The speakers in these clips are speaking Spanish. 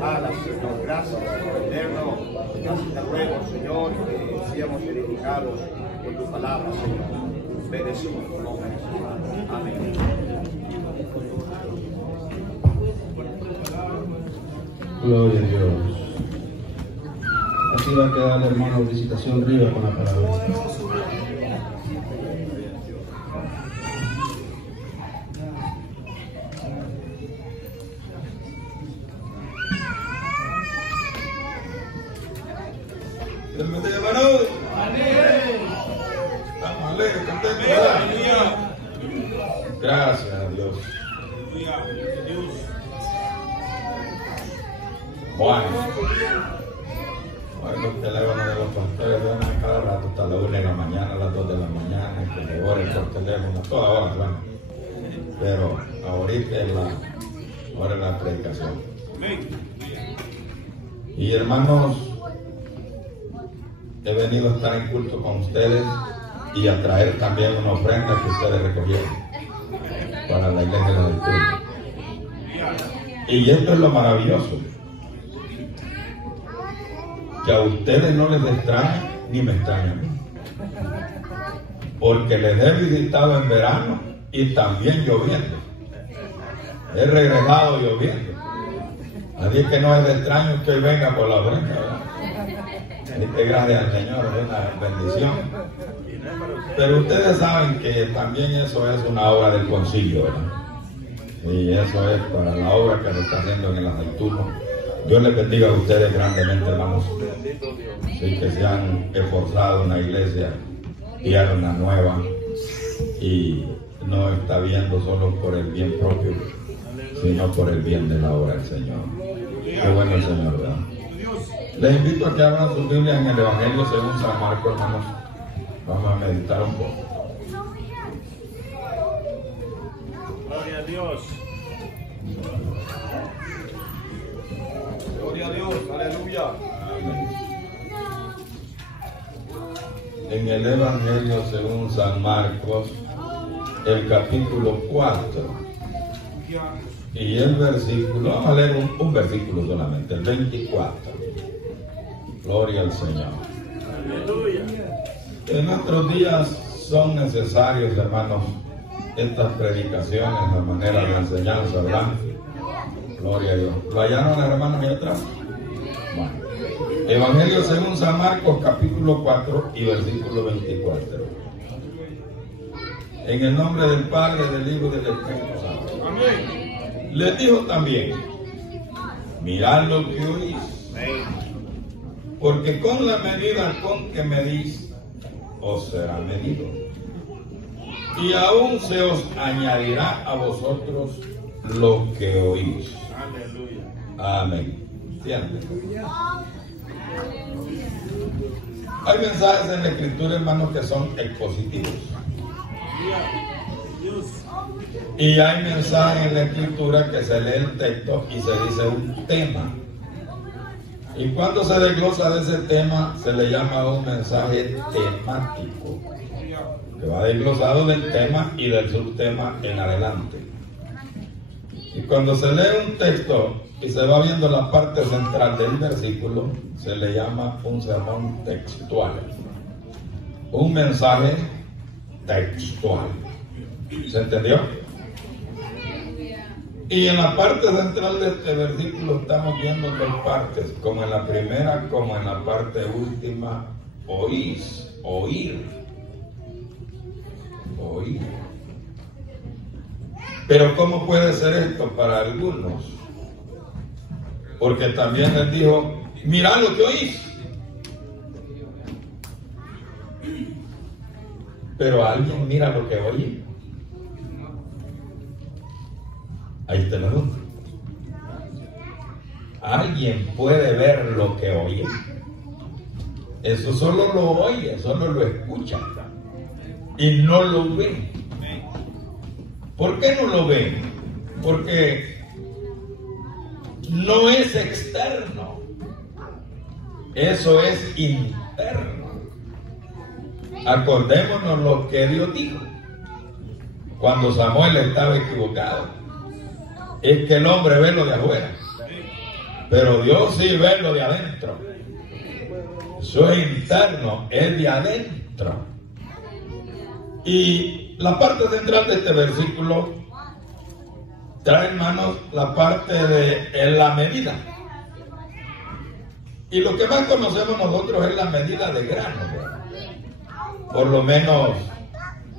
alas, Señor. Gracias, Eterno. Así te ruego, Señor, que seamos edificados por tu palabra, Señor. Bendecimos tu nombre, Señor. Amén. Gloria a Dios. Así va a quedar, hermano, Visitación Rivas con la palabra. Dios me bendiga, hermano. Estamos alegres, contentos, ¿verdad? Gracias a Dios. Bueno, los teléfonos de los pastores suenan cada rato, hasta la 1 de la mañana, a las 2 de la mañana, que le oren por teléfono, toda hora suena. Pero ahorita es la hora de la predicación. Y hermanos, he venido a estar en culto con ustedes y a traer también una ofrenda que ustedes recogieron para la iglesia del culto. Y esto es lo maravilloso, que a ustedes no les extraña ni me extraña a mí, porque les he visitado en verano y también lloviendo. He regresado lloviendo, así que no es extraño que hoy venga por la ofrenda, ¿verdad? Gracias al Señor, es una bendición. Pero ustedes saben que también eso es una obra del concilio, ¿verdad? Y eso es para la obra que se está haciendo en el aceituno. Dios les bendiga a ustedes grandemente, hermanos. Sí, que se han esforzado en la iglesia, tierna, nueva, y no está viendo solo por el bien propio, sino por el bien de la obra del Señor. Qué bueno el Señor, ¿verdad? Les invito a que abran sus Biblias en el Evangelio según San Marcos, hermanos. Vamos a meditar un poco. Gloria a Dios. Gloria a Dios. Aleluya. Amén. En el Evangelio según San Marcos, el capítulo 4 y el versículo, vamos a leer un versículo solamente, el 24. Gloria al Señor. Aleluya. En nuestros días son necesarios, hermanos, estas predicaciones, la manera de enseñanza, ¿verdad? Gloria a Dios. ¿Lo hallaron, hermanos, ahí atrás? Bueno. Evangelio según San Marcos, capítulo 4 y versículo 24. En el nombre del Padre, del Hijo y del Espíritu Santo. Amén. Les dijo también: mirad lo que oís, porque con la medida con que medís, os será medido, y aún se os añadirá a vosotros lo que oís. Aleluya. Amén. ¿Entienden? Hay mensajes en la Escritura, hermanos, que son expositivos. Y hay mensajes en la Escritura que se lee el texto y se dice un tema. Y cuando se desglosa de ese tema, se le llama un mensaje temático, que va desglosado del tema y del subtema en adelante. Y cuando se lee un texto y se va viendo la parte central del versículo, se le llama un sermón textual, un mensaje textual. ¿Se entendió? Y en la parte central de este versículo estamos viendo dos partes, como en la primera, como en la parte última: oís, oír, oír. Pero ¿cómo puede ser esto para algunos? Porque también les dijo: mirad lo que oís. Pero ¿alguien mira lo que oye? Ahí te lo pregunto. ¿Alguien puede ver lo que oye? Eso solo lo oye, solo lo escucha y no lo ve. ¿Por qué no lo ve? Porque no es externo, eso es interno. Acordémonos lo que Dios dijo cuando Samuel estaba equivocado: es que el hombre ve lo de afuera, Pero Dios sí ve lo de adentro. Eso es interno, es de adentro. Y la parte central de este versículo trae, hermanos, la parte de la medida. Y lo que más conocemos nosotros es la medida de grano. Por lo menos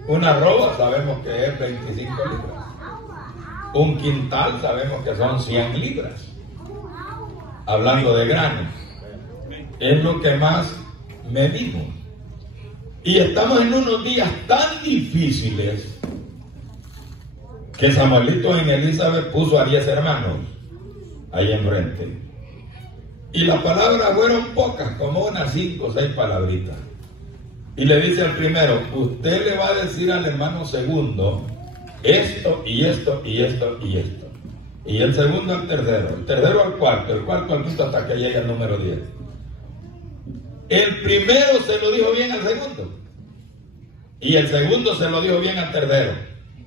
una arroba sabemos que es 25 libras. Un quintal sabemos que son 100 libras. Hablando de granos, es lo que más medimos. Y estamos en unos días tan difíciles que Samuelito en Elizabeth puso a 10 hermanos ahí enfrente. Y las palabras fueron pocas, como unas 5 o 6 palabritas. Y le dice al primero: usted le va a decir al hermano segundo esto y esto y esto y esto. Y el segundo al tercero, el tercero al cuarto, el cuarto al quinto, hasta que llegue al número 10. El primero se lo dijo bien al segundo. Y el segundo se lo dijo bien al tercero.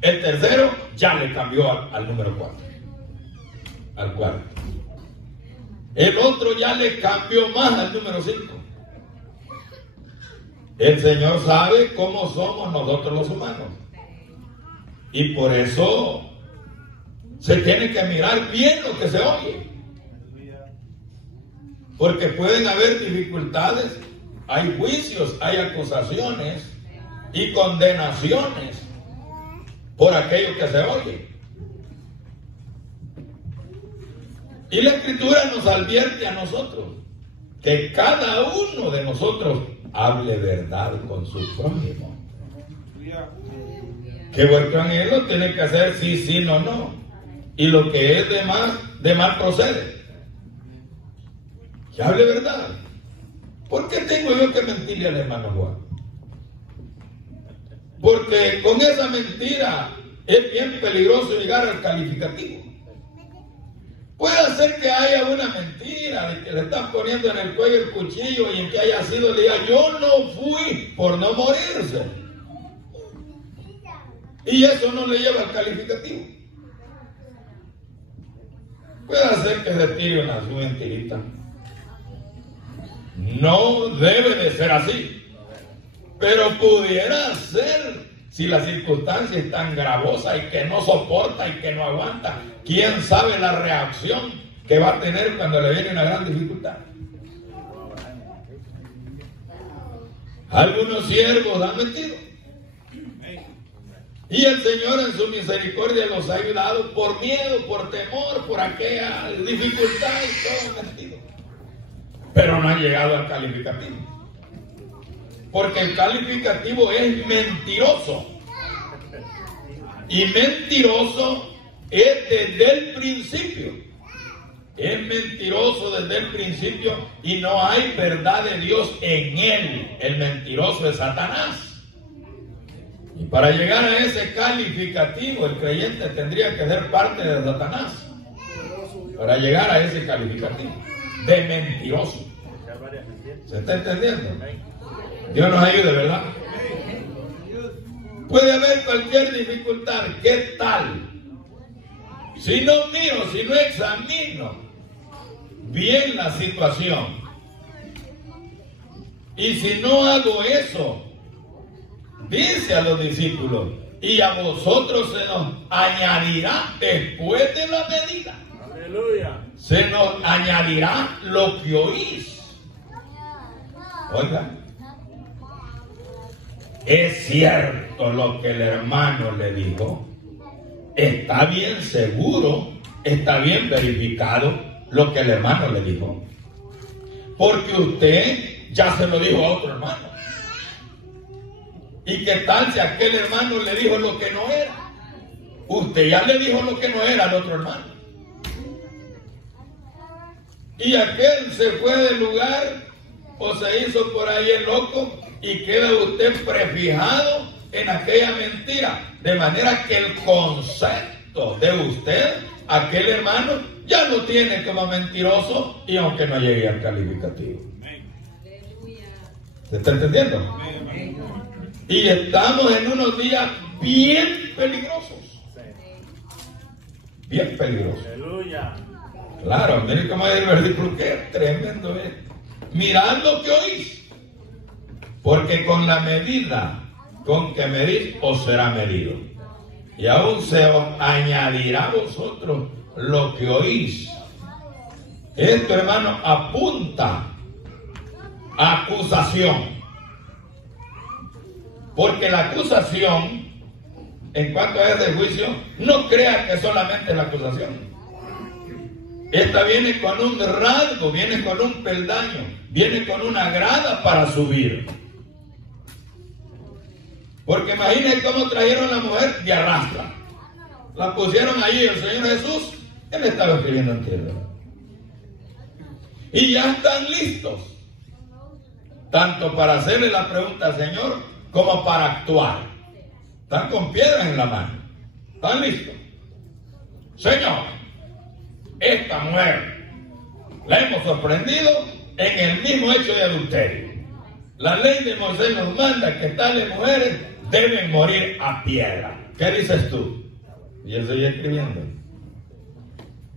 El tercero ya le cambió al número 4. Al cuarto. El otro ya le cambió más al número 5. El Señor sabe cómo somos nosotros los humanos. Y por eso se tiene que mirar bien lo que se oye. Porque pueden haber dificultades, hay juicios, hay acusaciones y condenaciones por aquello que se oye. Y la Escritura nos advierte a nosotros que cada uno de nosotros hable verdad con su prójimo. Que vuestro anhelo tiene que hacer sí, sí, no, no. Y lo que es de mal procede. Que hable verdad. ¿Por qué tengo yo que mentirle al hermano Juan? Porque con esa mentira es bien peligroso llegar al calificativo. Puede ser que haya una mentira de que le están poniendo en el cuello el cuchillo y en que haya sido le diga: yo no fui, por no morirse. Y eso no le lleva al calificativo. Puede ser que se tire una mentirita. No debe de ser así. Pero pudiera ser, si la circunstancia es tan gravosa y que no soporta y que no aguanta. ¿Quién sabe la reacción que va a tener cuando le viene una gran dificultad? Algunos siervos han mentido. Y el Señor en su misericordia los ha ayudado por miedo, por temor, por aquella dificultad y todo mentido. Pero no han llegado al calificativo. Porque el calificativo es mentiroso. Y mentiroso es desde el principio. Es mentiroso desde el principio y no hay verdad de Dios en él. El mentiroso es Satanás. Y para llegar a ese calificativo, el creyente tendría que ser parte de Satanás. Para llegar a ese calificativo de mentiroso. ¿Se está entendiendo? Dios nos ayude, ¿verdad? Puede haber cualquier dificultad. ¿Qué tal? Si no miro, si no examino bien la situación, y si no hago eso, dice a los discípulos: y a vosotros se nos añadirá después de la medida. Aleluya. Se nos añadirá lo que oís. Oiga, es cierto lo que el hermano le dijo. Está bien seguro, está bien verificado lo que el hermano le dijo. Porque usted ya se lo dijo a otro hermano. ¿Y qué tal si aquel hermano le dijo lo que no era? Usted ya le dijo lo que no era al otro hermano. Y aquel se fue del lugar o se hizo por ahí el loco y queda usted prefijado en aquella mentira. De manera que el concepto de usted, aquel hermano, ya lo tiene como mentiroso y aunque no llegue al calificativo. ¿Se está entendiendo? Y estamos en unos días bien peligrosos. Bien peligrosos. Claro, miren cómo es el versículo, qué tremendo es. Mirad lo que oís, porque con la medida con que medís os será medido, y aún se os añadirá a vosotros lo que oís. Esto, hermano, apunta a acusación, porque la acusación, en cuanto a ese juicio, no crea que solamente la acusación. Esta viene con un rasgo, viene con un peldaño, viene con una grada para subir. Porque imaginen cómo trajeron a la mujer de arrastra. La pusieron allí, el Señor Jesús, Él estaba escribiendo en tierra. Y ya están listos, tanto para hacerle la pregunta al Señor, como para actuar. Están con piedras en la mano. Están listos. Señor, esta mujer la hemos sorprendido en el mismo hecho de adulterio. La ley de Moisés nos manda que tales mujeres deben morir a piedra. ¿Qué dices tú? Y él sigue escribiendo.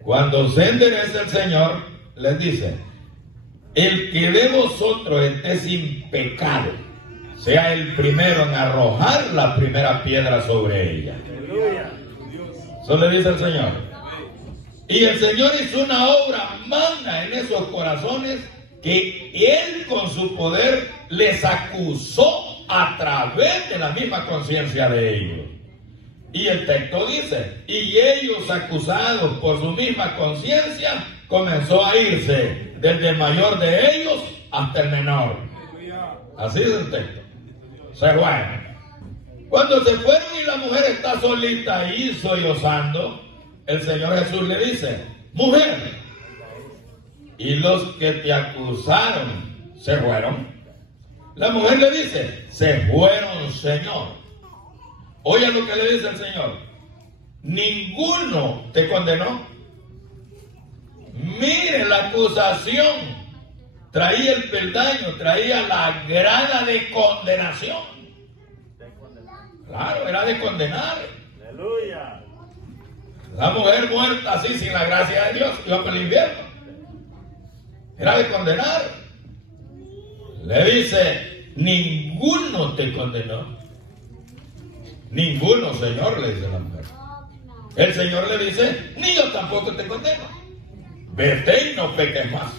Cuando se enderece el Señor, les dice: el que de vosotros esté sin pecado, sea el primero en arrojar la primera piedra sobre ella. Eso le dice el Señor. Y el Señor hizo una obra magna en esos corazones, que Él con su poder les acusó a través de la misma conciencia de ellos. Y el texto dice: y ellos, acusados por su misma conciencia, comenzó a irse desde el mayor de ellos hasta el menor. Así es el texto. Se fueron. Cuando se fueron y la mujer está solita ahí sollozando, el Señor Jesús le dice: mujer, ¿y los que te acusaron se fueron? La mujer le dice: se fueron, Señor. Oye lo que le dice el Señor: ninguno te condenó. Mire la acusación. Traía el peldaño, traía la grada de condenación. Claro, era de condenar. Aleluya. La mujer muerta así, sin la gracia de Dios, iba para el infierno. Era de condenar. Le dice: ninguno te condenó. Ninguno, Señor, le dice la mujer. El Señor le dice: ni yo tampoco te condeno. Vete y no peques más.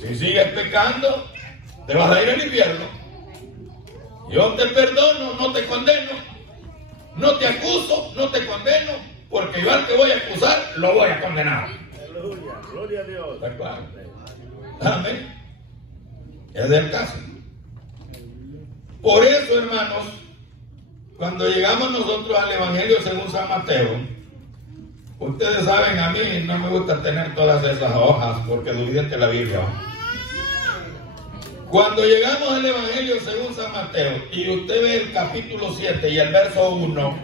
Si sigues pecando, te vas a ir al infierno. Yo te perdono, no te condeno. No te acuso, no te condeno, porque yo al que voy a acusar, lo voy a condenar. Aleluya, gloria a Dios. ¿Está claro? Amén. Es del caso. Por eso, hermanos, cuando llegamos nosotros al Evangelio según San Mateo, ustedes saben, a mí no me gusta tener todas esas hojas porque dividirte la Biblia. Cuando llegamos al Evangelio según San Mateo y usted ve el capítulo 7 y el verso 1,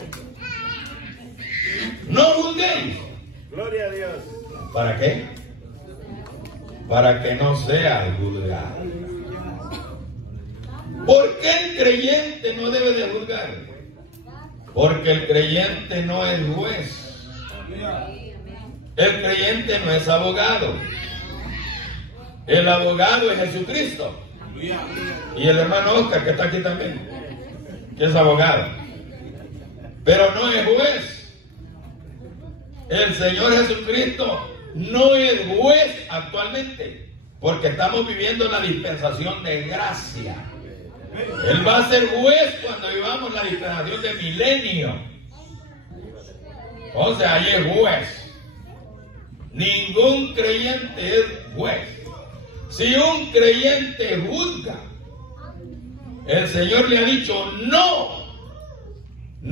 no juzguéis. Gloria a Dios. ¿Para qué? Para que no sea juzgado. ¿Por qué el creyente no debe de juzgar? Porque el creyente no es juez. El creyente no es abogado. El abogado es Jesucristo. Y el hermano Oscar, que está aquí también, que es abogado. Pero no es juez. El Señor Jesucristo no es juez actualmente, porque estamos viviendo la dispensación de gracia. Él va a ser juez cuando vivamos la dispensación de milenio. Entonces ahí es juez. Ningún creyente es juez. Si un creyente juzga, el Señor le ha dicho: no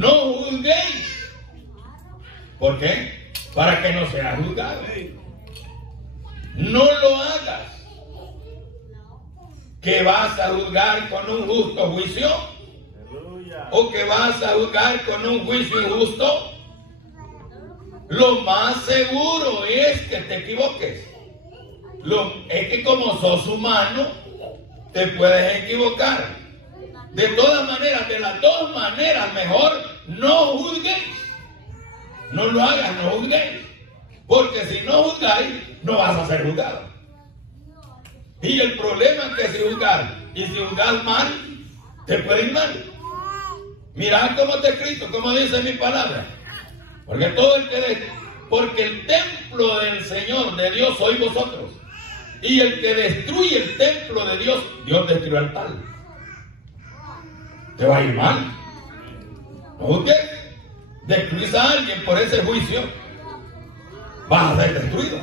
juzguéis. ¿Por qué? Para que no sea juzgado. No lo hagas. ¿Que vas a juzgar con un justo juicio? Aleluya. ¿O que vas a juzgar con un juicio injusto? Lo más seguro es que te equivoques. Es que como sos humano, te puedes equivocar. De todas maneras, de las dos maneras, mejor no juzguéis. No lo hagas, no juzguéis. Porque si no juzgáis, no vas a ser juzgado. Y el problema es que si juzgar, y si juzgas mal, te puede ir mal. Mirad cómo está escrito, como dice mi palabra. Porque el templo del Señor, de Dios, sois vosotros. Y el que destruye el templo de Dios, Dios destruye al tal. Te va a ir mal. ¿No juzgues? Destruís a alguien por ese juicio, vas a ser destruido.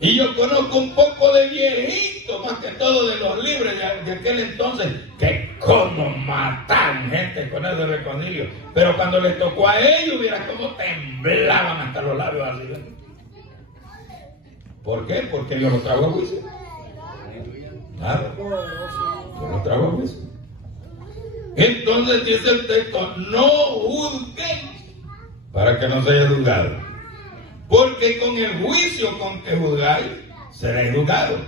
Y yo conozco un poco de viejitos, más que todo de los libros de aquel entonces, que como mataron gente con ese reconcilio. Pero cuando les tocó a ellos, mira cómo temblaban hasta los labios así. ¿Por qué? Porque Dios los trajo a juicio. Claro, Dios los trajo a juicio. Entonces dice el texto, no juzguen para que no seáis juzgados. Porque con el juicio con que juzgáis, seréis juzgados.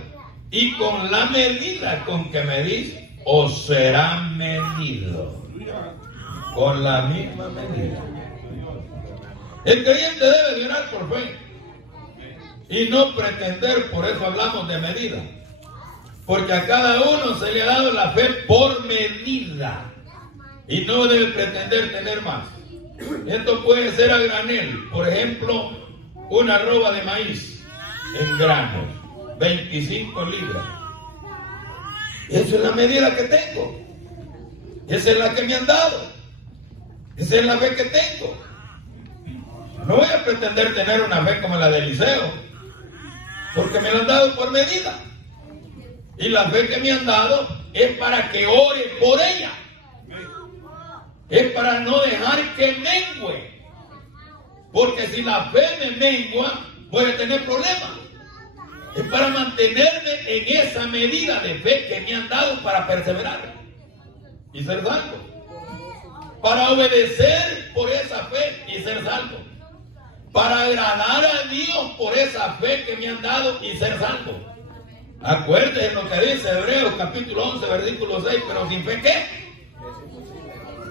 Y con la medida con que medís, os será medido. Con la misma medida. El creyente debe de orar por fe. Y no pretender, por eso hablamos de medida. Porque a cada uno se le ha dado la fe por medida. Y no debe pretender tener más. Esto puede ser a granel. Por ejemplo, una arroba de maíz en granos, 25 libras. Esa es la medida que tengo. Esa es la que me han dado. Esa es la fe que tengo. No voy a pretender tener una fe como la de Eliseo, porque me la han dado por medida. Y la fe que me han dado es para que ore por ella. Es para no dejar que mengue. Porque si la fe me mengua, voy a tener problemas. Es para mantenerme en esa medida de fe que me han dado para perseverar y ser salvo. Para obedecer por esa fe y ser salvo. Para agradar a Dios por esa fe que me han dado y ser salvo. Acuérdense lo que dice Hebreos capítulo 11, versículo 6, pero sin fe ¿qué?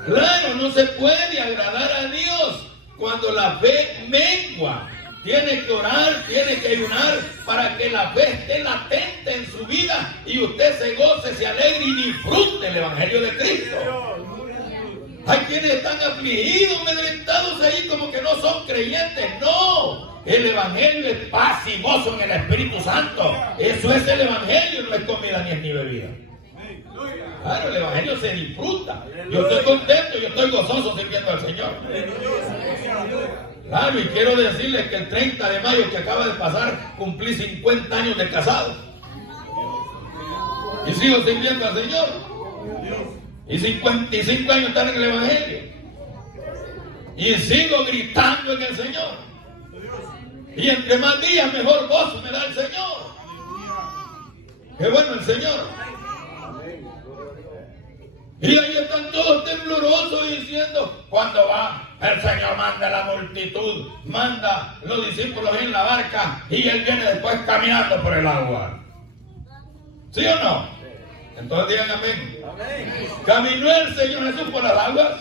Claro, no se puede agradar a Dios cuando la fe mengua. Tiene que orar, tiene que ayunar para que la fe esté latente en su vida y usted se goce, se alegre y disfrute el Evangelio de Cristo. Hay quienes están afligidos, amedrentados ahí como que no son creyentes. No, el Evangelio es paz y gozo en el Espíritu Santo. Eso es el Evangelio, no es comida ni es ni bebida. Claro, el Evangelio se disfruta. Yo estoy contento, yo estoy gozoso sirviendo al Señor. Claro, y quiero decirles que el 30 de mayo que acaba de pasar, cumplí 50 años de casado. Y sigo sirviendo al Señor. Y 55 años estar en el Evangelio. Y sigo gritando en el Señor. Y entre más días, mejor gozo me da el Señor. Qué bueno el Señor. Y ahí están todos temblorosos diciendo, cuando va, el Señor manda la multitud, manda los discípulos en la barca y Él viene después caminando por el agua. ¿Sí o no? Entonces digan amén. Caminó el Señor Jesús por las aguas.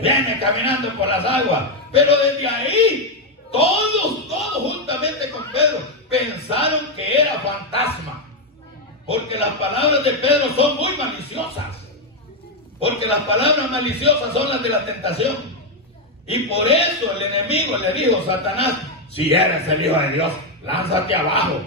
Viene caminando por las aguas. Pero desde ahí, todos juntamente con Pedro, pensaron que era fantasma. Porque las palabras de Pedro son muy maliciosas. Porque las palabras maliciosas son las de la tentación. Y por eso el enemigo le dijo a Satanás, si eres el Hijo de Dios, lánzate abajo.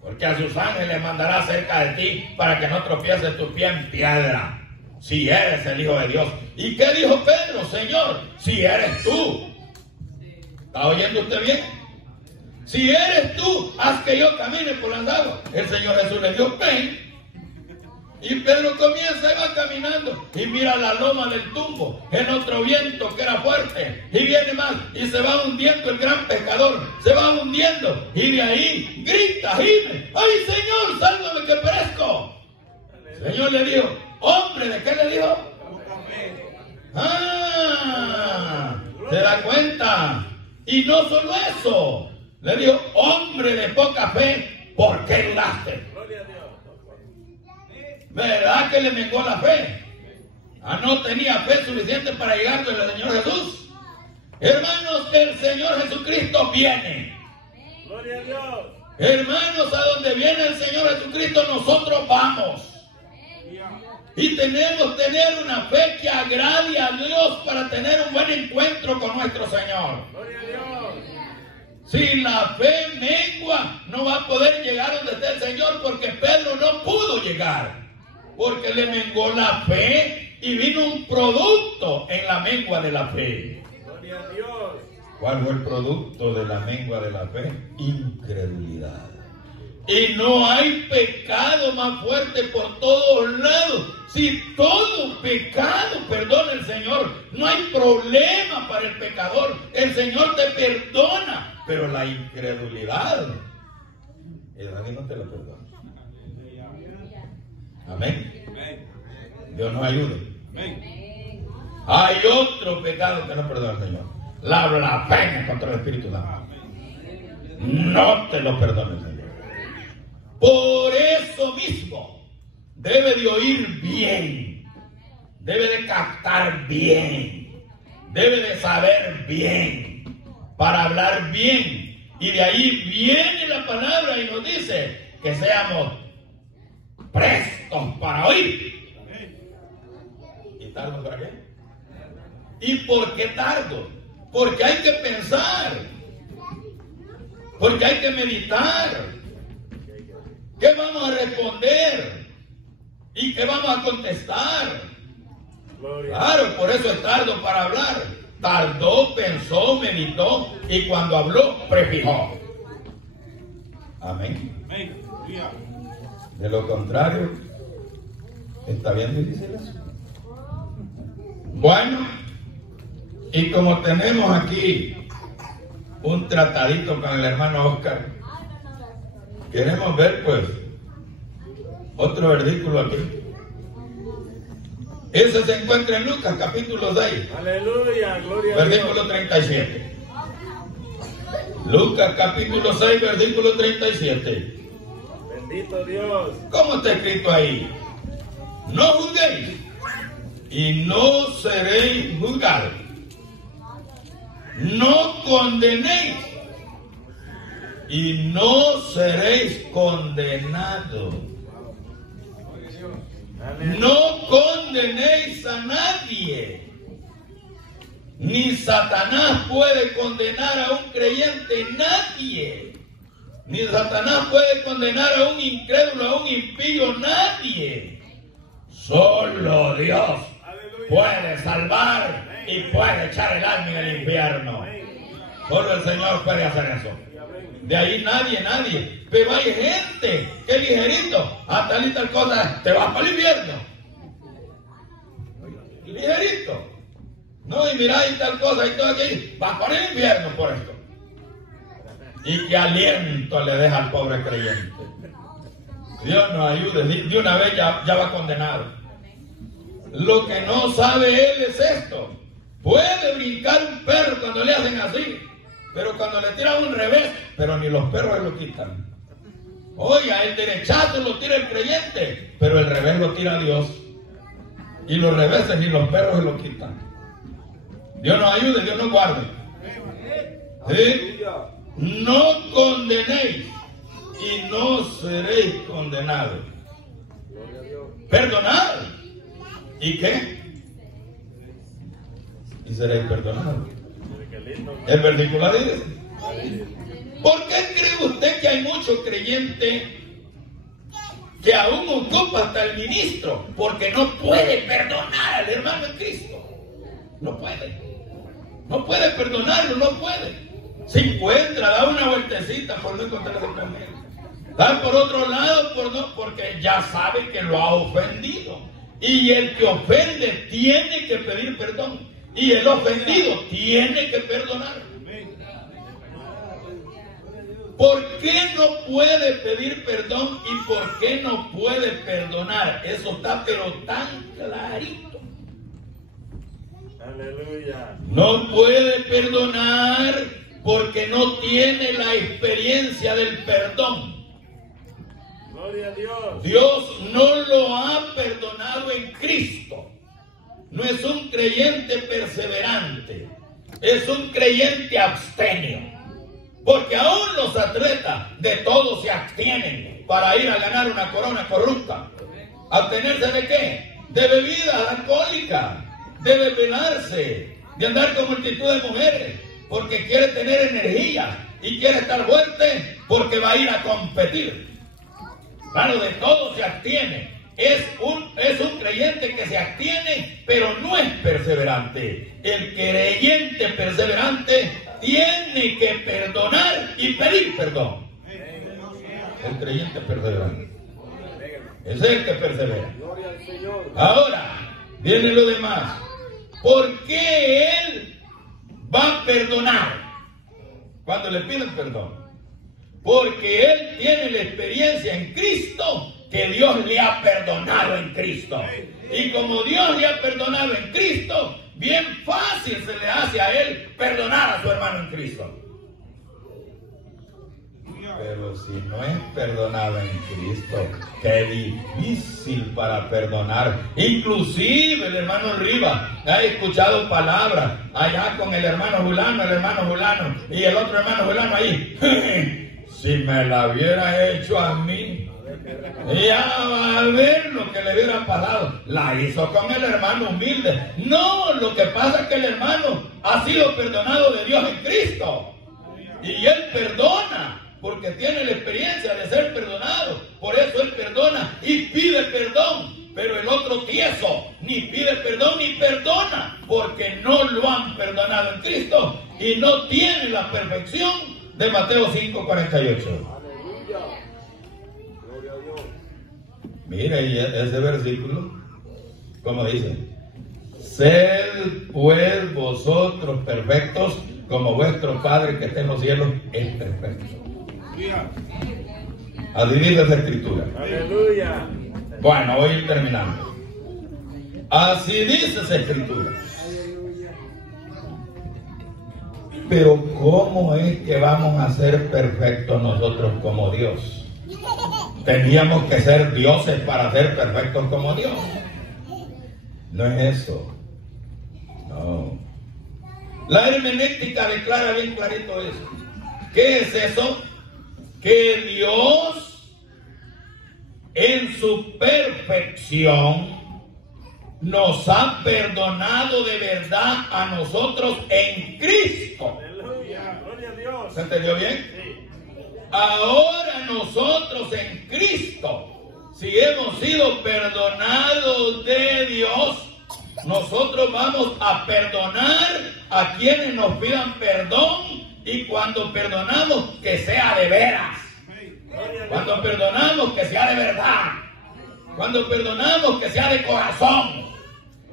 Porque a sus ángeles mandará cerca de ti para que no tropieces tu pie en piedra. Si eres el Hijo de Dios. ¿Y qué dijo Pedro? Señor, si eres tú. ¿Está oyendo usted bien? Si eres tú, haz que yo camine por las aguas. El Señor Jesús le dio ven. Y Pedro comienza y va caminando y mira la loma del tumbo, en otro viento que era fuerte, y viene más y se va hundiendo el gran pescador, se va hundiendo y de ahí grita, gime, ¡ay Señor, sálvame que perezco! El Señor le dijo, hombre, ¿de qué le dijo? ¿Se da cuenta? Y no solo eso, le dijo, hombre de poca fe, ¿por qué dudaste? ¿Verdad que le mengó la fe? No tenía fe suficiente para llegar al Señor Jesús. Hermanos, el Señor Jesucristo viene. Gloria a Dios. Hermanos, a donde viene el Señor Jesucristo nosotros vamos. Y tenemos que tener una fe que agrade a Dios para tener un buen encuentro con nuestro Señor. Gloria a Dios. Si la fe mengua, no va a poder llegar donde está el Señor, porque Pedro no pudo llegar, porque le menguó la fe y vino un producto en la mengua de la fe. Gloria a Dios. ¿Cuál fue el producto de la mengua de la fe? Incredulidad. Y no hay pecado más fuerte por todos lados. Si todo pecado perdona el Señor, no hay problema para el pecador. El Señor te perdona. Pero la incredulidad, nadie no te la perdona. Amén. Dios nos ayude. Hay otro pecado que no perdona el Señor: la blasfemia contra el Espíritu Santo. No te lo perdona el Señor. Por eso mismo debe de oír bien, debe de captar bien, debe de saber bien, para hablar bien. Y de ahí viene la palabra y nos dice que seamos prestos para oír. ¿Y tardo para qué? ¿Y por qué tardo? Porque hay que pensar, porque hay que meditar. ¿Qué vamos a responder? ¿Y qué vamos a contestar? Claro, por eso es tardo para hablar. Tardó, pensó, meditó y cuando habló, prefijó. Amén. De lo contrario, está bien difícil eso. Bueno, y como tenemos aquí un tratadito con el hermano Oscar, queremos ver pues otro versículo aquí. Ese se encuentra en Lucas capítulo 6. Aleluya, gloria a Dios. Versículo 37. Lucas capítulo 6, versículo 37. Bendito Dios. ¿Cómo está escrito ahí? No juzguéis y no seréis juzgados. No condenéis y no seréis condenados. No condenéis a nadie. Ni Satanás puede condenar a un creyente, nadie. Ni Satanás puede condenar a un incrédulo, a un impío, nadie. Solo Dios puede salvar y puede echar el alma en el infierno. Solo el Señor puede hacer eso. De ahí nadie. Pero hay gente que ligerito, a tal y tal cosa, te vas para el infierno. Ligerito. No, y mira y tal cosa y todo aquí, vas para el infierno por esto. Y qué aliento le deja al pobre creyente. Dios nos ayude, de una vez ya va condenado. Lo que no sabe él es esto: puede brincar un perro cuando le hacen así, pero cuando le tiran un revés, pero ni los perros se lo quitan. Oiga, el derechazo lo tira el creyente, pero el revés lo tira Dios. Y los reveses ni los perros se lo quitan. Dios nos ayude, Dios nos guarde. ¿Sí? No condenéis y no seréis condenados. Perdonad. ¿Y qué? Y seréis perdonados. El versículo dice: ¿por qué cree usted que hay muchos creyentes que aún ocupa hasta el ministro? Porque no puede perdonar al hermano en Cristo. No puede. No puede perdonarlo, no puede. Se encuentra, da una vueltecita por no encontrarse con él. Da por otro lado, porque ya sabe que lo ha ofendido. Y el que ofende tiene que pedir perdón. Y el ofendido tiene que perdonar. ¿Por qué no puede pedir perdón y por qué no puede perdonar? Eso está pero tan clarito. Aleluya. No puede perdonar porque no tiene la experiencia del perdón. Gloria a Dios. Dios no lo ha perdonado en Cristo. No es un creyente perseverante. es un creyente abstemio. Porque aún los atletas de todo se abstienen para ir a ganar una corona corrupta. ¿Abstenerse de qué? De bebidas alcohólicas, de desvelarse, de andar con multitud de mujeres, porque quiere tener energía y quiere estar fuerte porque va a ir a competir. Claro, de todo se abstiene. Es un creyente que se abstiene, pero no es perseverante. El creyente perseverante tiene que perdonar y pedir perdón. El creyente perseverante es el que persevera. Ahora viene lo demás. ¿Por qué él va a perdonar cuando le piden perdón? Porque él tiene la experiencia en Cristo, que Dios le ha perdonado en Cristo. Y como Dios le ha perdonado en Cristo, bien fácil se le hace a él perdonar a su hermano en Cristo. Pero si no es perdonado en Cristo, qué difícil para perdonar. Inclusive el hermano Rivas ha escuchado palabras allá con el hermano fulano y el otro hermano fulano ahí. Si me la hubiera hecho a mí, ya va a ver lo que le hubiera pasado. La hizo con el hermano humilde. No, lo que pasa es que el hermano ha sido perdonado de Dios en Cristo. Y él perdona, porque tiene la experiencia de ser perdonado. Por eso él perdona y pide perdón. Pero el otro tieso ni pide perdón ni perdona, porque no lo han perdonado en Cristo y no tiene la perfección de Mateo 5:48. Mira, y ese versículo, como dice: sed pues vosotros perfectos, como vuestro Padre que está en los cielos es perfecto. Así dice esa escritura. Aleluya. Bueno, voy a ir terminando. Así dice esa escritura. Pero ¿cómo es que vamos a ser perfectos nosotros como Dios? Teníamos que ser dioses para ser perfectos como Dios. No es eso. No. La hermenéutica declara bien clarito eso. ¿Qué es eso? Que Dios, en su perfección, nos ha perdonado de verdad a nosotros en Cristo. Aleluya. Gloria a Dios. ¿Se entendió bien? Sí. Ahora nosotros en Cristo, si hemos sido perdonados de Dios, nosotros vamos a perdonar a quienes nos pidan perdón, y cuando perdonamos que sea de veras, cuando perdonamos que sea de verdad, cuando perdonamos que sea de corazón,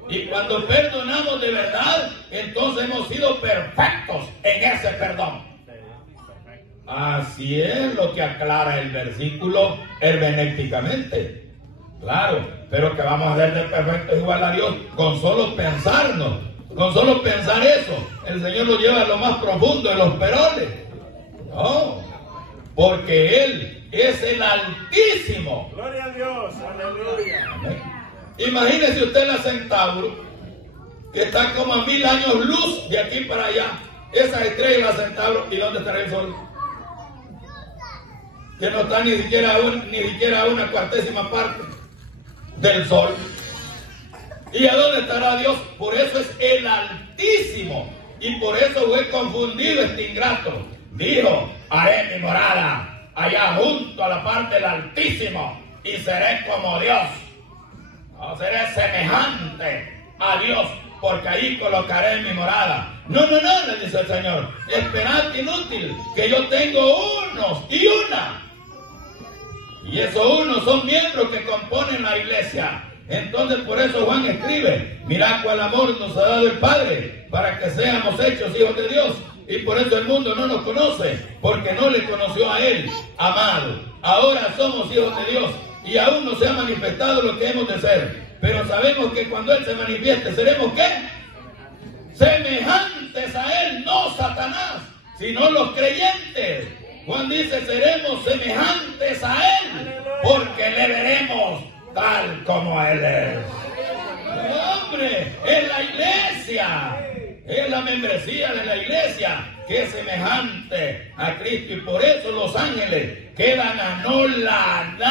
y cuando perdonamos de verdad, entonces hemos sido perfectos en ese perdón. Así es lo que aclara el versículo hermenéuticamente. Claro, pero que vamos a ser de perfecto igual a Dios con solo pensarnos, con solo pensar eso. El Señor lo lleva a lo más profundo de los peroles. No, porque Él es el Altísimo. Gloria a Dios. Aleluya. Amén. Imagínese usted la Centauro, que está como a 1000 años luz de aquí para allá. Esa estrella de la Centauro, ¿y dónde estará el Sol? Que no está ni siquiera a una cuartésima parte del Sol. ¿Y a dónde estará Dios? Por eso es el Altísimo. Y por eso fue confundido este ingrato. Dijo: haré mi morada allá junto a la parte del Altísimo y seré como Dios. No seré semejante a Dios, porque ahí colocaré mi morada. No, le dice el Señor. Esperad, inútil, que yo tengo unos y una. Y esos unos son miembros que componen la iglesia. Entonces por eso Juan escribe: mirad cuál amor nos ha dado el Padre para que seamos hechos hijos de Dios. Y por eso el mundo no nos conoce, porque no le conoció a Él, amado. Ahora somos hijos de Dios y aún no se ha manifestado lo que hemos de ser. Pero sabemos que cuando Él se manifieste, ¿seremos qué? Semejantes a Él, no Satanás, sino los creyentes. Juan dice: seremos semejantes a Él, porque le veremos tal como Él es. ¡Hombre! En la iglesia, Es la membresía de la iglesia que es semejante a Cristo, y por eso los ángeles quedan anonadados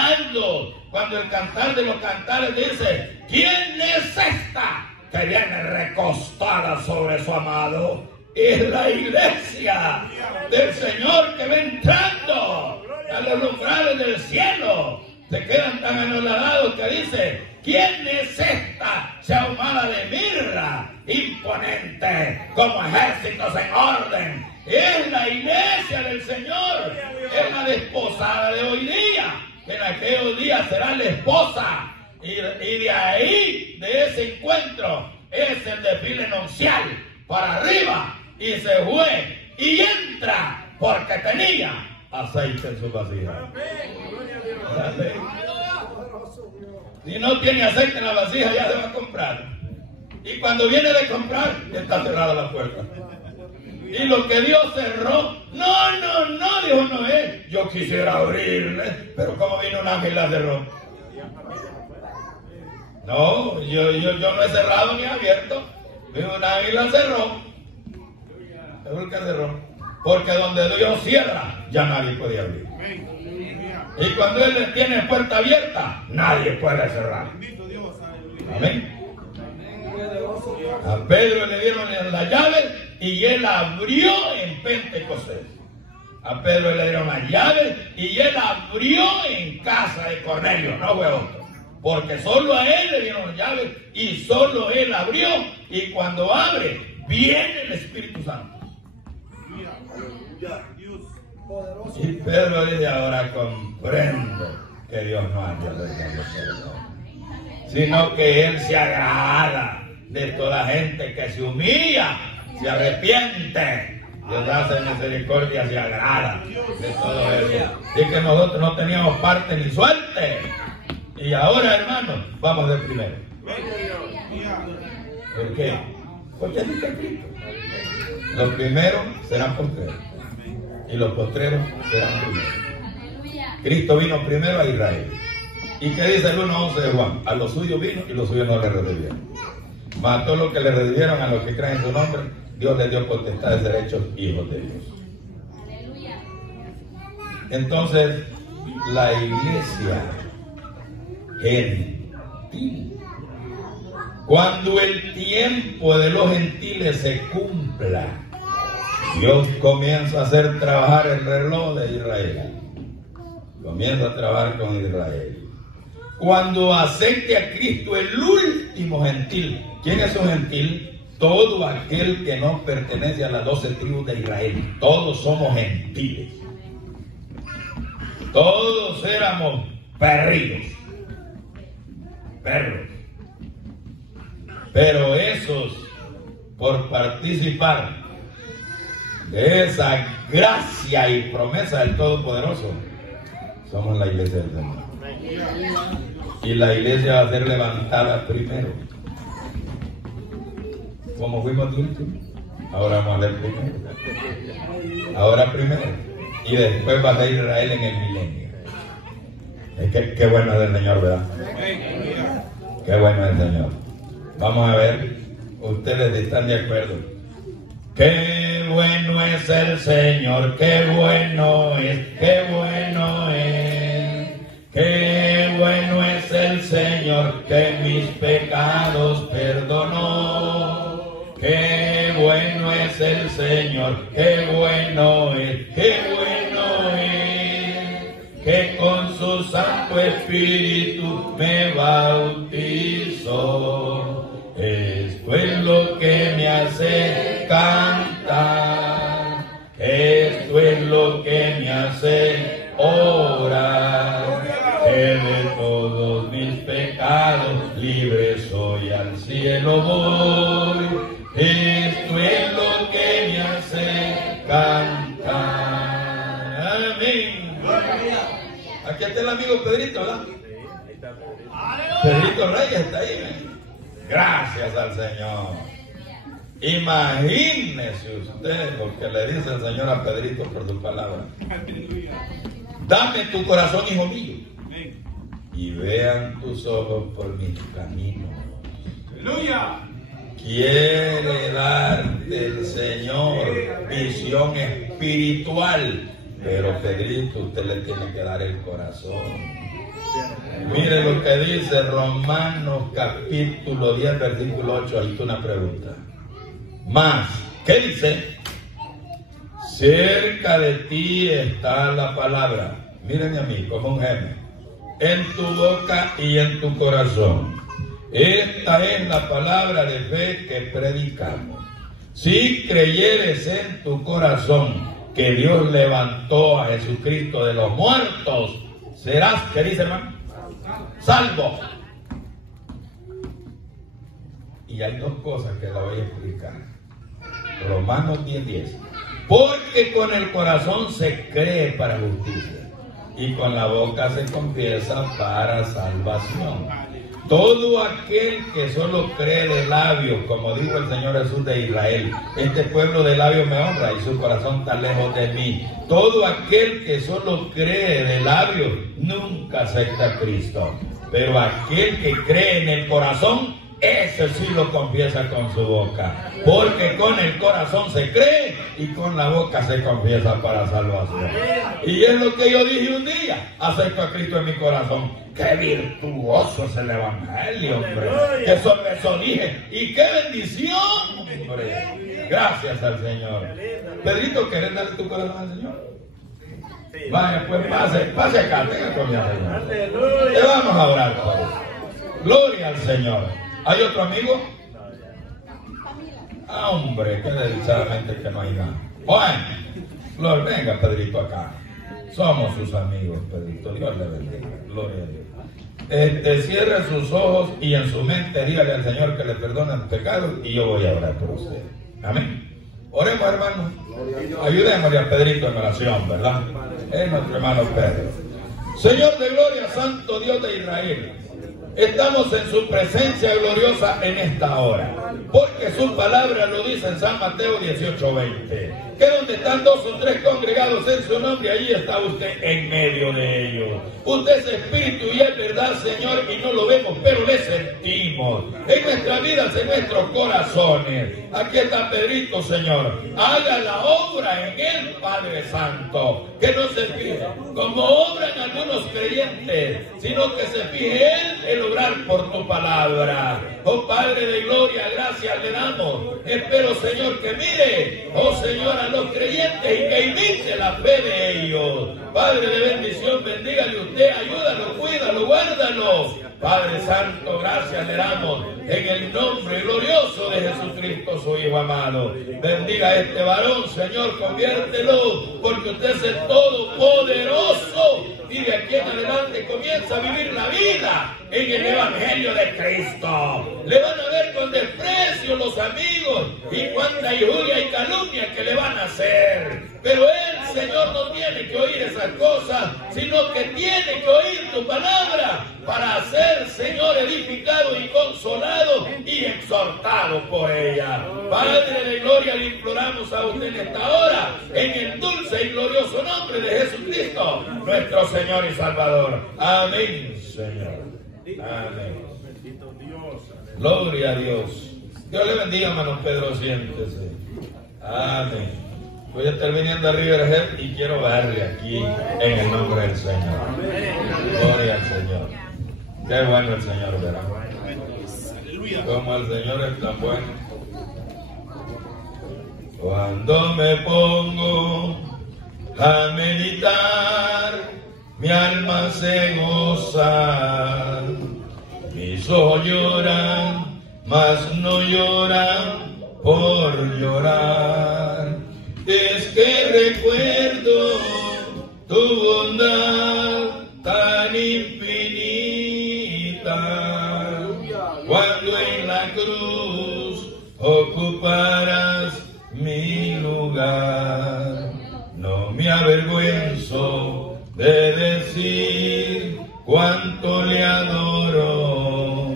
cuando el cantar de los cantares dice: ¿quién es esta que viene recostada sobre su amado? Es la iglesia del Señor que va entrando a los umbrales del cielo. Se quedan tan anonadados que dice: ¿quién es esta ahumada de mirra, imponente como ejércitos en orden? Es la iglesia del Señor, es la desposada de hoy día, que en aquellos días será la esposa, y de ahí, de ese encuentro, es el desfile nupcial para arriba, y se fue y entra porque tenía aceite en su vasija. Si no tiene aceite en la vasija, ya se va a comprar. Y cuando viene de comprar, ya está cerrada la puerta. Y lo que Dios cerró, no, dijo Noé, yo quisiera abrirle, pero como vino un ángel la cerró. No, yo no he cerrado ni abierto. Vino un ángel la cerró. Es el que cerró. Porque donde Dios cierra, ya nadie puede abrir. Y cuando Él tiene puerta abierta, nadie puede cerrar. Amén. A Pedro le dieron las llaves y él abrió en Pentecostés. A Pedro le dieron las llaves y él abrió en casa de Cornelio, no fue otro. Porque solo a él le dieron las llaves y solo él abrió. Y cuando abre, viene el Espíritu Santo. Y Pedro dice: ahora comprendo que Dios no anda dando perdón, sino que Él se agrada de toda gente que se humilla, se arrepiente. Dios hace misericordia, se agrada de todo eso. Y que nosotros no teníamos parte ni suerte. Y ahora, hermanos, vamos de primero. ¿Por qué? Porque es Cristo. Los primeros serán postreros y los postreros serán primeros. Cristo vino primero a Israel. ¿Y qué dice el 1:11 de Juan? A los suyos vino y los suyos no le recibieron. Mas a todos los que le recibieron, a los que creen en su nombre, Dios les dio potestad de ser hechos hijos de Dios. Entonces, la iglesia gentil, cuando el tiempo de los gentiles se cumpla, Dios comienza a hacer trabajar el reloj de Israel. Comienza a trabajar con Israel. Cuando acepte a Cristo el último gentil. ¿Quién es un gentil? Todo aquel que no pertenece a las 12 tribus de Israel. Todos somos gentiles. Todos éramos perrillos. Perros. Pero esos, por participar de esa gracia y promesa del Todopoderoso, somos la iglesia del Señor. Y la iglesia va a ser levantada primero. Como fuimos últimos, ahora vamos a ser primero. Ahora primero. Y después va a ser Israel en el milenio. Es que qué bueno es el Señor, ¿verdad? Qué bueno es el Señor. Vamos a ver, ustedes están de acuerdo. Qué bueno es el Señor, qué bueno es, qué bueno es. Qué bueno es el Señor, que mis pecados perdonó. Qué bueno es el Señor, qué bueno es, qué bueno es. Que con su Santo Espíritu me bautizó. Esto es lo que me hace cantar. Esto es lo que me hace orar. Que de todos mis pecados libre soy, al cielo voy. Esto es lo que me hace cantar. Amén. Aquí está el amigo Pedrito, ¿verdad? Pedrito Reyes está ahí. Gracias al Señor. Imagínese usted lo que le dice el Señor a Pedrito por su palabra. Dame tu corazón, hijo mío, y vean tus ojos por mis caminos. quiere darte el Señor visión espiritual, pero Pedrito, usted le tiene que dar el corazón. Mire lo que dice Romanos capítulo 10 versículo 8. Ahí está una pregunta. Más, ¿qué dice? Cerca de ti está la palabra. Miren a mí como un geme. En tu boca y en tu corazón. Esta es la palabra de fe que predicamos. Si creyeres en tu corazón que Dios levantó a Jesucristo de los muertos, serás, ¿qué dice, hermano? Salvo. Y hay dos cosas que la voy a explicar. Romanos 10:10. Porque con el corazón se cree para justicia y con la boca se confiesa para salvación. Todo aquel que solo cree de labios, como dijo el Señor Jesús de Israel, este pueblo de labios me honra y su corazón está lejos de mí. Todo aquel que solo cree de labios nunca acepta a Cristo. Pero aquel que cree en el corazón, ese sí lo confiesa con su boca. Porque con el corazón se cree y con la boca se confiesa para salvación. Y es lo que yo dije un día: acepto a Cristo en mi corazón. ¡Qué virtuoso es el Evangelio, hombre! Que sobre eso dije. ¡Y qué bendición, hombre! Gracias al Señor. Pedrito, ¿querés darle tu corazón al Señor? Vaya, pues pase acá, tenga confianza, Señor. Te vamos a orar por eso. Gloria al Señor. ¿Hay otro amigo? Ah, hombre, qué desdichadamente que no hay nada. Bueno, venga, Pedrito, acá. Somos sus amigos, Pedrito. Dios le bendiga. Gloria a Dios. Cierre sus ojos y en su mente dígale al Señor que le perdona el pecado y yo voy a orar por usted. Amén. Oremos, hermanos. Ayudémosle a Pedrito en oración, ¿verdad? Es nuestro hermano Pedro. Señor de gloria, santo Dios de Israel, estamos en su presencia gloriosa en esta hora, porque su palabra lo dice en San Mateo 18:20, que donde están 2 o 3 congregados en su nombre, allí está usted en medio de ellos. Usted es espíritu y es verdad, Señor, y no lo vemos, pero le sentimos en nuestras vidas, en nuestros corazones. Aquí está Pedrito, Señor. Haga la obra en él, Padre Santo, que no se fije como obran algunos creyentes, sino que se fije él en obrar por tu palabra. Oh Padre de gloria, gracias le damos. Espero, Señor, que mire, oh Señor, a los creyentes y que imite la fe de ellos. Padre de bendición, bendígale usted, ayúdalo, cuídalo, guárdalo. Padre Santo, gracias le damos en el nombre glorioso de Jesucristo, su Hijo amado. Bendiga a este varón, Señor, conviértelo, porque usted es el Todopoderoso. Y de aquí en adelante comienza a vivir la vida en el Evangelio de Cristo. Le van a ver con desprecio los amigos y cuánta injuria y calumnia que le van a hacer. Pero él, Señor, no tiene que oír esas cosas, sino que tiene que oír tu palabra para ser, Señor, edificado y consolado y exhortado por ella. Padre de gloria, le imploramos a usted en esta hora, en el dulce y glorioso nombre de Jesucristo, nuestro Señor y Salvador. Amén, Señor. Amén. Gloria a Dios. Dios le bendiga, hermano Pedro, siéntese. Amén. Voy a estar viniendo a Riverhead y quiero verle aquí en el nombre del Señor. Gloria al Señor. Qué bueno el Señor, ¿verdad? Como el Señor es tan bueno. Cuando me pongo a meditar, mi alma se goza. Mis ojos lloran, mas no lloran por llorar. Es que recuerdo tu bondad tan infinita, cuando en la cruz ocuparás mi lugar. No me avergüenzo de decir cuánto le adoro,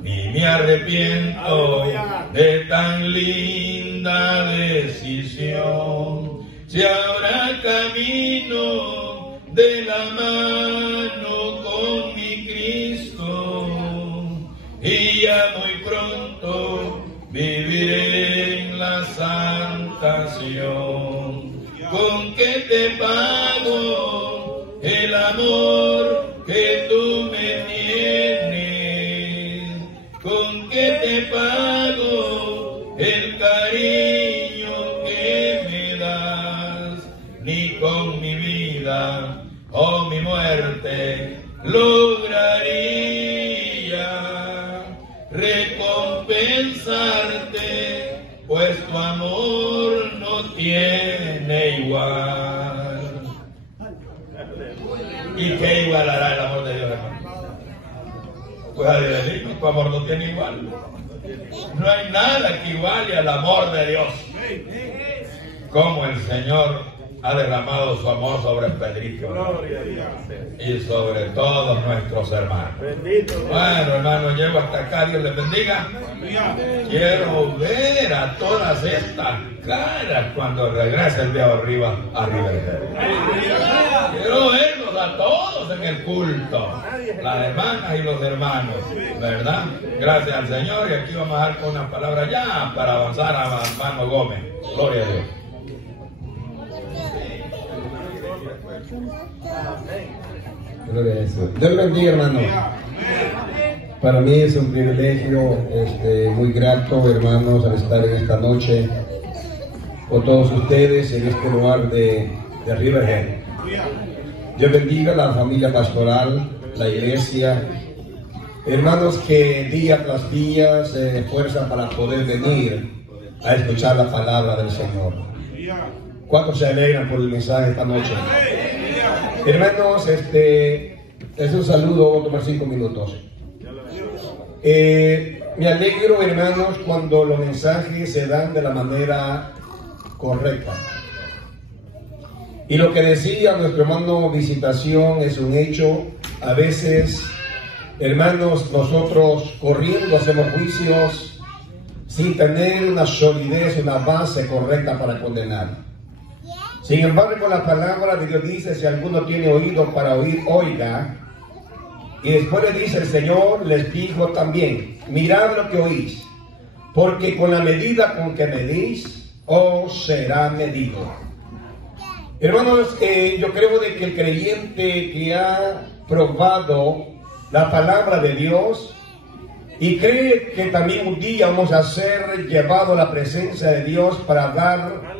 ni me arrepiento de tan linda decisión. Si ahora camino de la mano con mi Cristo y ya muy pronto viviré en la santación. ¿Con qué te pago el amor que tú me tienes? ¿Con qué te pago el cariño que me das? Ni con mi vida o mi muerte lograría recompensarte, pues tu amor no tiene igual. ¿Y qué igualará el amor de Dios, hermano? Pues a decir, tu amor no tiene igual. No hay nada que iguale al amor de Dios. Como el Señor ha derramado su amor sobre Pedrito y sobre todos nuestros hermanos. Bueno, hermanos, llego hasta acá, Dios les bendiga. Quiero ver a todas estas caras cuando regrese el día arriba. Quiero verlos a todos en el culto, las hermanas y los hermanos, ¿verdad? Gracias al Señor. Y aquí vamos a dar con una palabra ya para avanzar a hermano Gómez. Gloria a Dios. Gloria a Jesús. Dios les bendiga, hermano. Para mí es un privilegio muy grato, hermanos, al estar en esta noche con todos ustedes en este lugar de Riverhead. Dios bendiga a la familia pastoral, la iglesia, hermanos que día tras día se esfuerzan para poder venir a escuchar la palabra del Señor. ¿Cuántos se alegran por el mensaje esta noche? Hermanos, es un saludo, voy a tomar 5 minutos. Me alegro, hermanos, cuando los mensajes se dan de la manera correcta. Y lo que decía nuestro hermano Visitación es un hecho. A veces, hermanos, nosotros corriendo hacemos juicios sin tener una solidez, una base correcta para condenar. Sin embargo, la palabra de Dios dice, si alguno tiene oído para oír, oiga. Y después le dice el Señor, les dijo también, mirad lo que oís, porque con la medida con que medís, os será medido. Hermanos, yo creo de que el creyente que ha probado la palabra de Dios y cree que también un día vamos a ser llevados a la presencia de Dios para dar,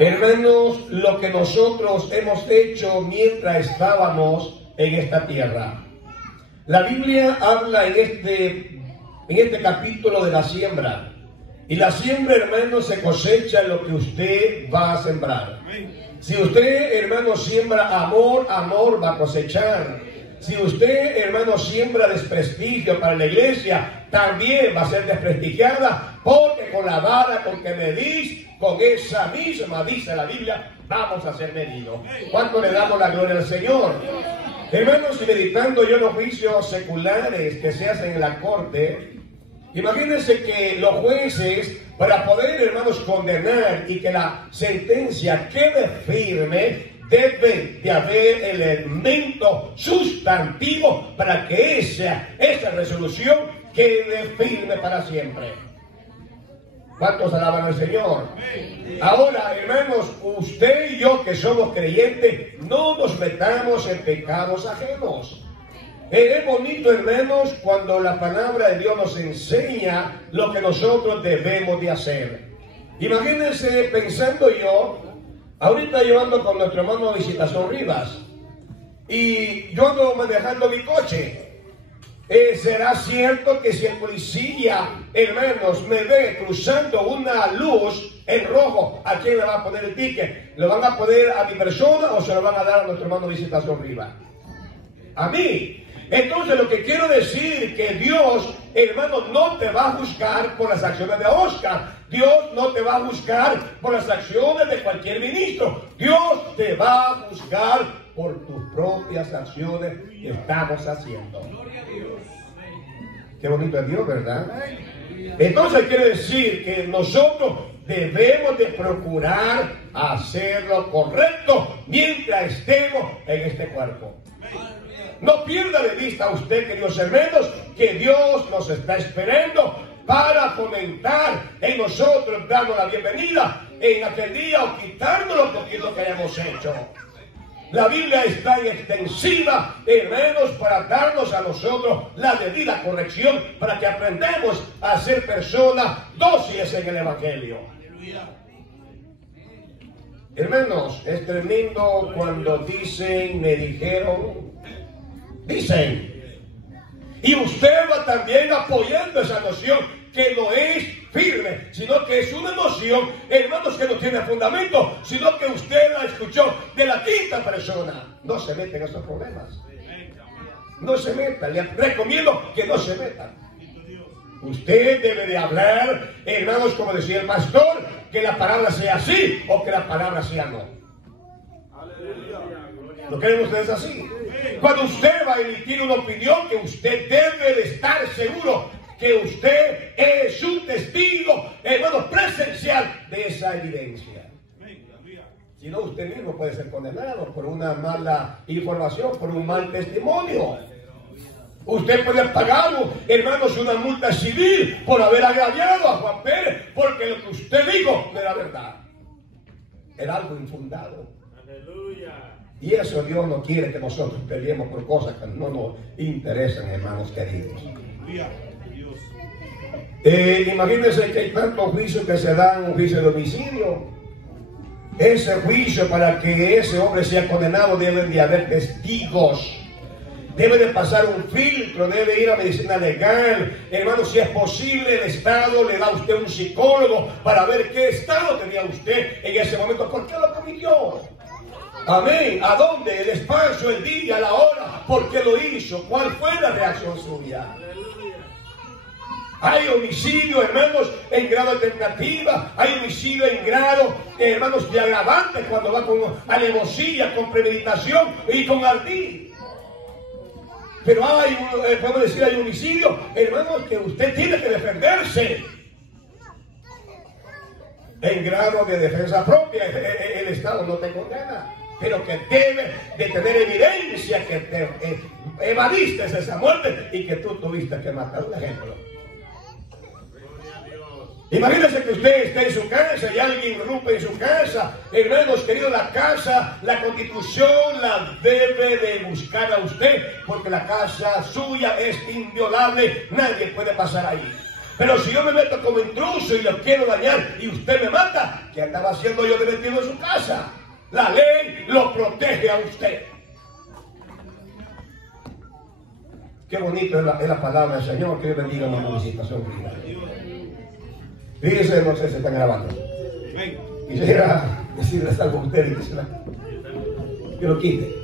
hermanos, lo que nosotros hemos hecho mientras estábamos en esta tierra. La Biblia habla en este capítulo de la siembra. Y la siembra, hermanos, se cosecha lo que usted va a sembrar. Si usted, hermano, siembra amor, amor va a cosechar. Si usted, hermano, siembra desprestigio para la iglesia, también va a ser desprestigiada, porque con la vara con que medís, con esa misma, dice la Biblia, vamos a ser medidos. ¿Cuánto le damos la gloria al Señor? Hermanos, meditando yo en los juicios seculares que se hacen en la corte, imagínense que los jueces, para poder, hermanos, condenar y que la sentencia quede firme, debe de haber el elemento sustantivo para que esa resolución quede firme para siempre. ¿Cuántos alaban al Señor? Ahora, hermanos, usted y yo que somos creyentes, no nos metamos en pecados ajenos. Es bonito, hermanos, cuando la palabra de Dios nos enseña lo que nosotros debemos de hacer. Imagínense, pensando yo, ahorita yo ando con nuestro hermano Visitación Rivas y yo ando manejando mi coche. ¿Será cierto que si el policía, hermanos, me ve cruzando una luz en rojo, a quién le va a poner el ticket? ¿Le van a poner a mi persona o se lo van a dar a nuestro hermano Visitación Rivas? A mí. Entonces lo que quiero decir que Dios, hermano, no te va a juzgar por las acciones de Oscar. Dios no te va a juzgar por las acciones de cualquier ministro. Dios te va a juzgar por tus propias acciones que estamos haciendo. Qué bonito es Dios, ¿verdad? Entonces quiere decir que nosotros debemos de procurar hacer lo correcto mientras estemos en este cuerpo. No pierda de vista usted, queridos hermanos, que Dios nos está esperando para fomentar en nosotros, darnos la bienvenida en aquel día o quitarnos lo poquito que hayamos hecho. La Biblia es tan extensiva, hermanos, para darnos a nosotros la debida corrección, para que aprendamos a ser personas dóciles en el Evangelio. Hermanos, es tremendo cuando dicen, me dijeron, dicen. Y usted va también apoyando esa noción que no es firme, sino que es una emoción, hermanos, que no tiene fundamento, sino que usted la escuchó de la quinta persona. No se meten en esos problemas. No se metan. Les recomiendo que no se metan. Usted debe de hablar, hermanos, como decía el pastor, que la palabra sea sí o que la palabra sea no. ¿Lo creen ustedes así? Cuando usted va a emitir una opinión, que usted debe de estar seguro que usted es un testigo, hermano, presencial de esa evidencia. Si no, usted mismo puede ser condenado por una mala información, por un mal testimonio. Usted puede pagar, hermanos, una multa civil por haber agraviado a Juan Pérez, porque lo que usted dijo no era verdad. Era algo infundado. Aleluya. Y eso Dios no quiere que nosotros peleemos por cosas que no nos interesan, hermanos queridos. Imagínense que hay tantos juicios que se dan, un juicio de homicidio. Ese juicio, para que ese hombre sea condenado, deben de haber testigos. Debe de pasar un filtro, debe ir a medicina legal. Hermano, si es posible, el Estado le da a usted un psicólogo para ver qué estado tenía usted en ese momento. ¿Por qué lo cometió? Amén. ¿A dónde? El espacio, el día, la hora. ¿Por qué lo hizo? ¿Cuál fue la reacción suya? Hay homicidio, hermanos, en grado alternativa. Hay homicidio en grado, hermanos, de agravante, cuando va con alevosía, con premeditación y con ardid. Pero hay, podemos decir, hay homicidio, hermanos, que usted tiene que defenderse. En grado de defensa propia, el Estado no te condena, pero que debe de tener evidencia que te evadiste esa muerte y que tú tuviste que matar. Un ejemplo. Imagínense que usted esté en su casa y alguien irrumpe en su casa. Hermanos queridos, la casa, la Constitución la debe de buscar a usted, porque la casa suya es inviolable, nadie puede pasar ahí. Pero si yo me meto como intruso y lo quiero dañar y usted me mata, ¿qué andaba haciendo yo de metido en su casa? La ley lo protege a usted. Qué bonito es la palabra del Señor. Que Dios bendiga una visitación privada. Fíjense, no sé si están grabando. Quisiera decirles algo a ustedes que lo quite.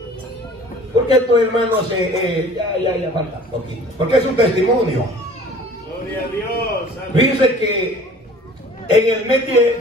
Porque estos hermanos ya falta un poquito. Porque es un testimonio. Gloria a Dios. Fíjense que en el mes